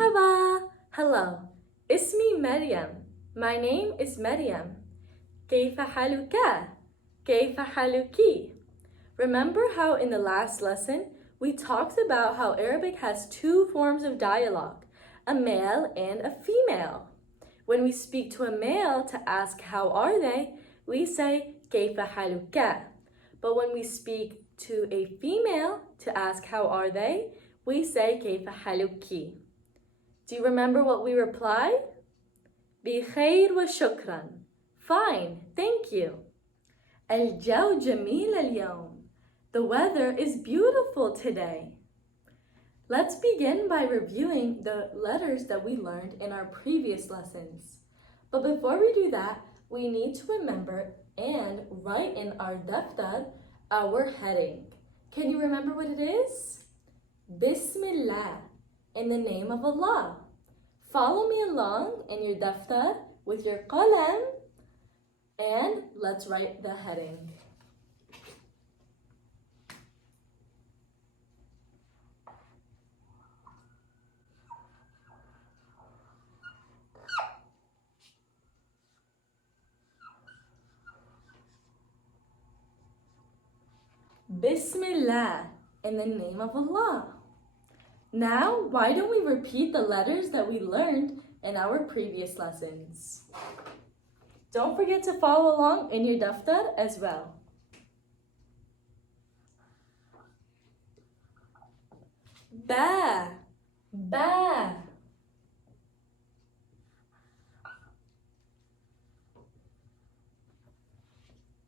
Marhaba. Hello. Ismi Miriam. My name is Miriam. كيف حالك? كيف حالك? Remember how in the last lesson we talked about how Arabic has two forms of dialogue, a male and a female. When we speak to a male to ask how are they, we say كيف حالك. But when we speak to a female to ask how are they, we say كيف حالك. Do you remember what we reply? بخير وشكرا. Fine, thank you. الجو جميل اليوم. The weather is beautiful today. Let's begin by reviewing the letters that we learned in our previous lessons. But before we do that, we need to remember and write in our daftar our heading. Can you remember what it is? Bismillah, in the name of Allah. Follow me along in your daftar with your qalam and let's write the heading. Bismillah, in the name of Allah. Now, why don't we repeat the letters that we learned in our previous lessons? Don't forget to follow along in your daftar as well. Ba, ba.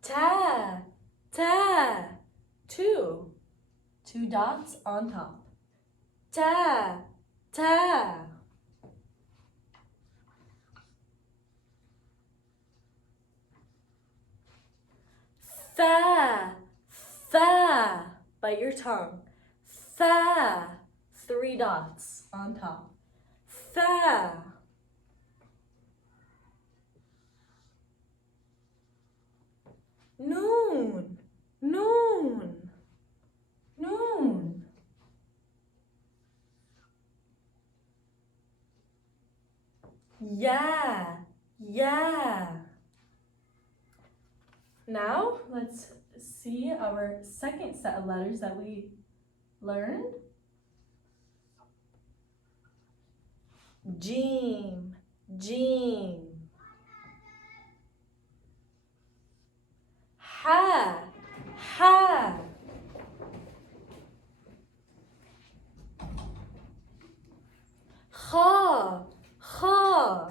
Ta, ta. Two dots on top. Ta, ta. Fa, fa. Bite your tongue. Fa. 3 dots on top. Fa. Noon, noon, noon. Yeah, yeah. Now, let's see our second set of letters that we learned. Jim, jim. Ha, ha. Kha, kha.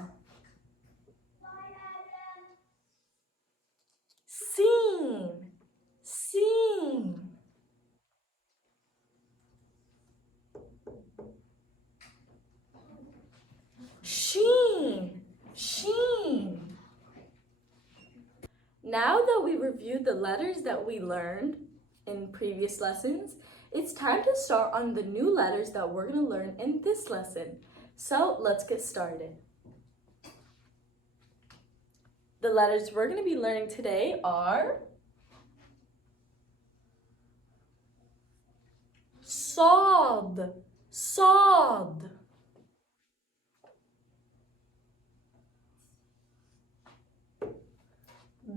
Sin, sin. Sheen, sheen. Now that we reviewed the letters that we learned in previous lessons, it's time to start on the new letters that we're going to learn in this lesson. So let's get started. The letters we're going to be learning today are Sad, sad.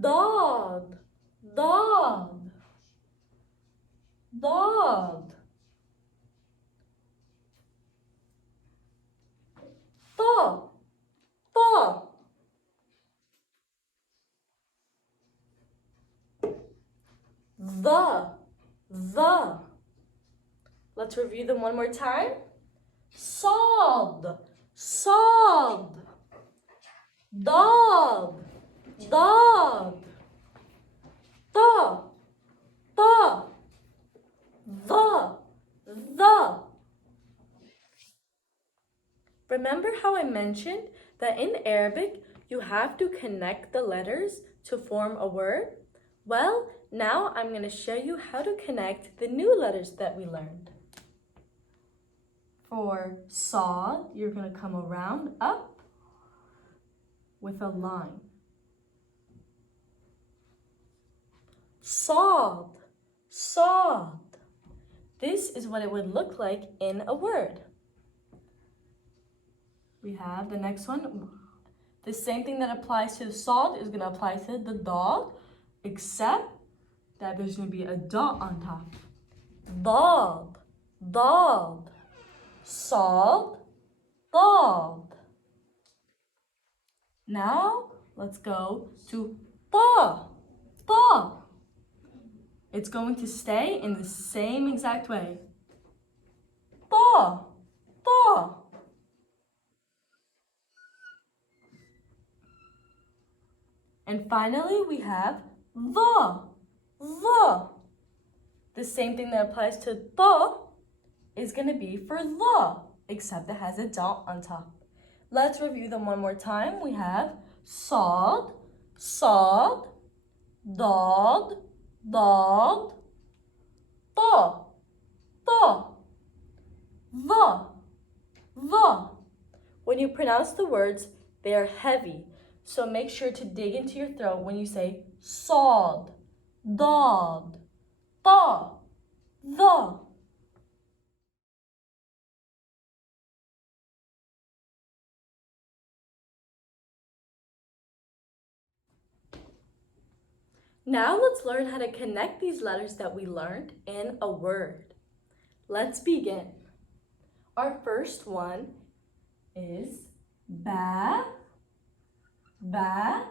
Dad, dad, dad. Ta, ta. The. Let's review them one more time. Sad, sad. Dad, dad. Ta, ta. The. Remember how I mentioned that in Arabic, you have to connect the letters to form a word? Well, now I'm going to show you how to connect the new letters that we learned. For sad, you're going to come around up with a line. Sad, sad. This is what it would look like in a word. We have the next one. The same thing that applies to the sod is going to apply to the dog, except that there's going to be a dot on top. Dog, dog. Sod, dog. Now, let's go to ba, ba. It's going to stay in the same exact way. Ba, ba. And finally, we have the. The same thing that applies to the is going to be for the, except it has a dot on top. Let's review them one more time. We have sod, sod, dog, dog, the, the. When you pronounce the words, they are heavy. So make sure to dig into your throat when you say sod, dog, the. Now let's learn how to connect these letters that we learned in a word. Let's begin. Our first one is ba, ba.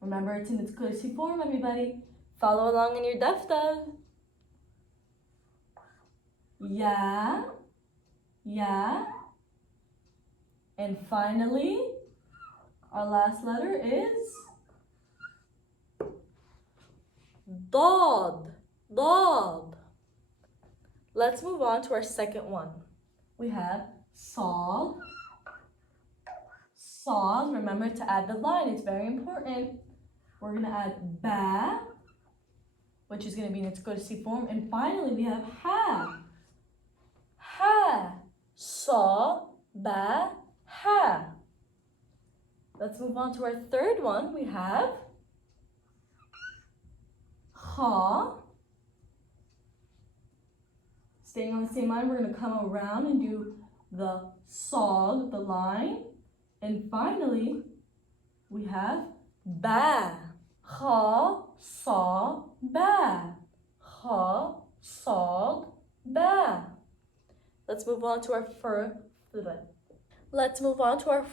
Remember, it's in its cursive form, everybody. Follow along in your daftar. Ya, ya. And finally, our last letter is dod, dod. Let's move on to our second one. We have sod, sod. Remember to add the line, it's very important. We're going to add ba, which is going to be in its cursive form. And finally, we have ha, ha, saw, ba, ha. Let's move on to our third one. We have ha. Staying on the same line, we're going to come around and do the sod, the line. And finally, we have ba. Ha, saw, ba. Ha, saw, ba. Let's move on to our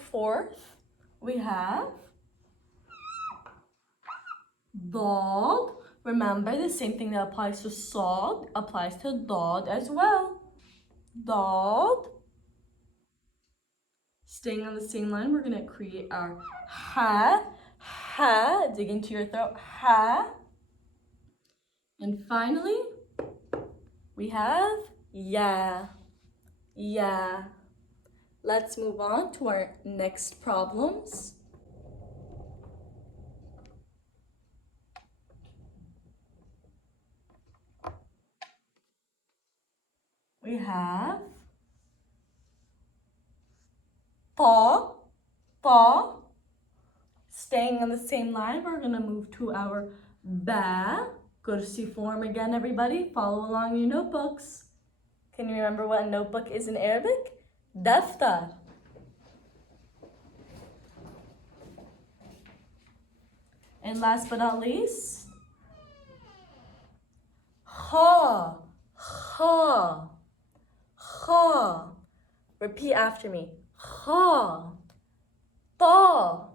fourth. We have dog. Remember, the same thing that applies to sod applies to dog as well. Dog. Staying on the same line, we're going to create our ha. Ha. Dig into your throat. Ha. And finally, we have ya. Ya. Let's move on to our next problems. We have pa, pa. Staying on the same line, we're going to move to our ba. Kursi form again, everybody. Follow along in your notebooks. Can you remember what a notebook is in Arabic? Daftar. And last but not least, kha, kha, kha. Repeat after me. Kha, ta,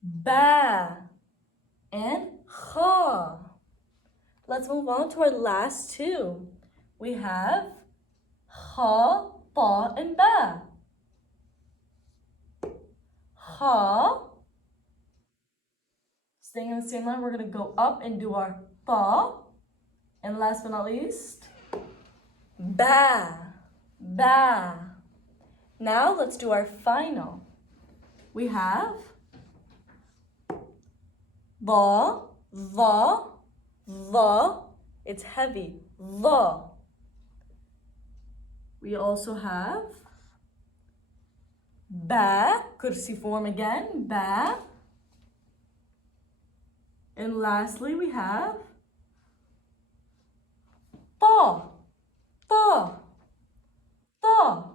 ba, and kha. Let's move on to our last two. We have kha, ta, and ba. Kha. Staying on the same line, we're going to go up and do our ta. And last but not least, ba, ba. Now let's do our final. We have the, it's heavy, the. We also have ba, kursi form again, ba. And lastly, we have ta, ta, ta.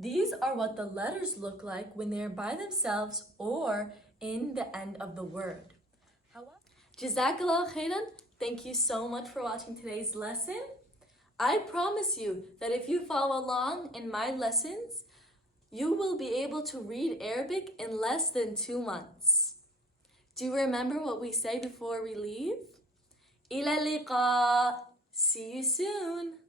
These are what the letters look like when they're by themselves or in the end of the word. Jazakallah khairan. Thank you so much for watching today's lesson. I promise you that if you follow along in my lessons, you will be able to read Arabic in less than 2 months. Do you remember what we say before we leave? Ila liqa. See you soon.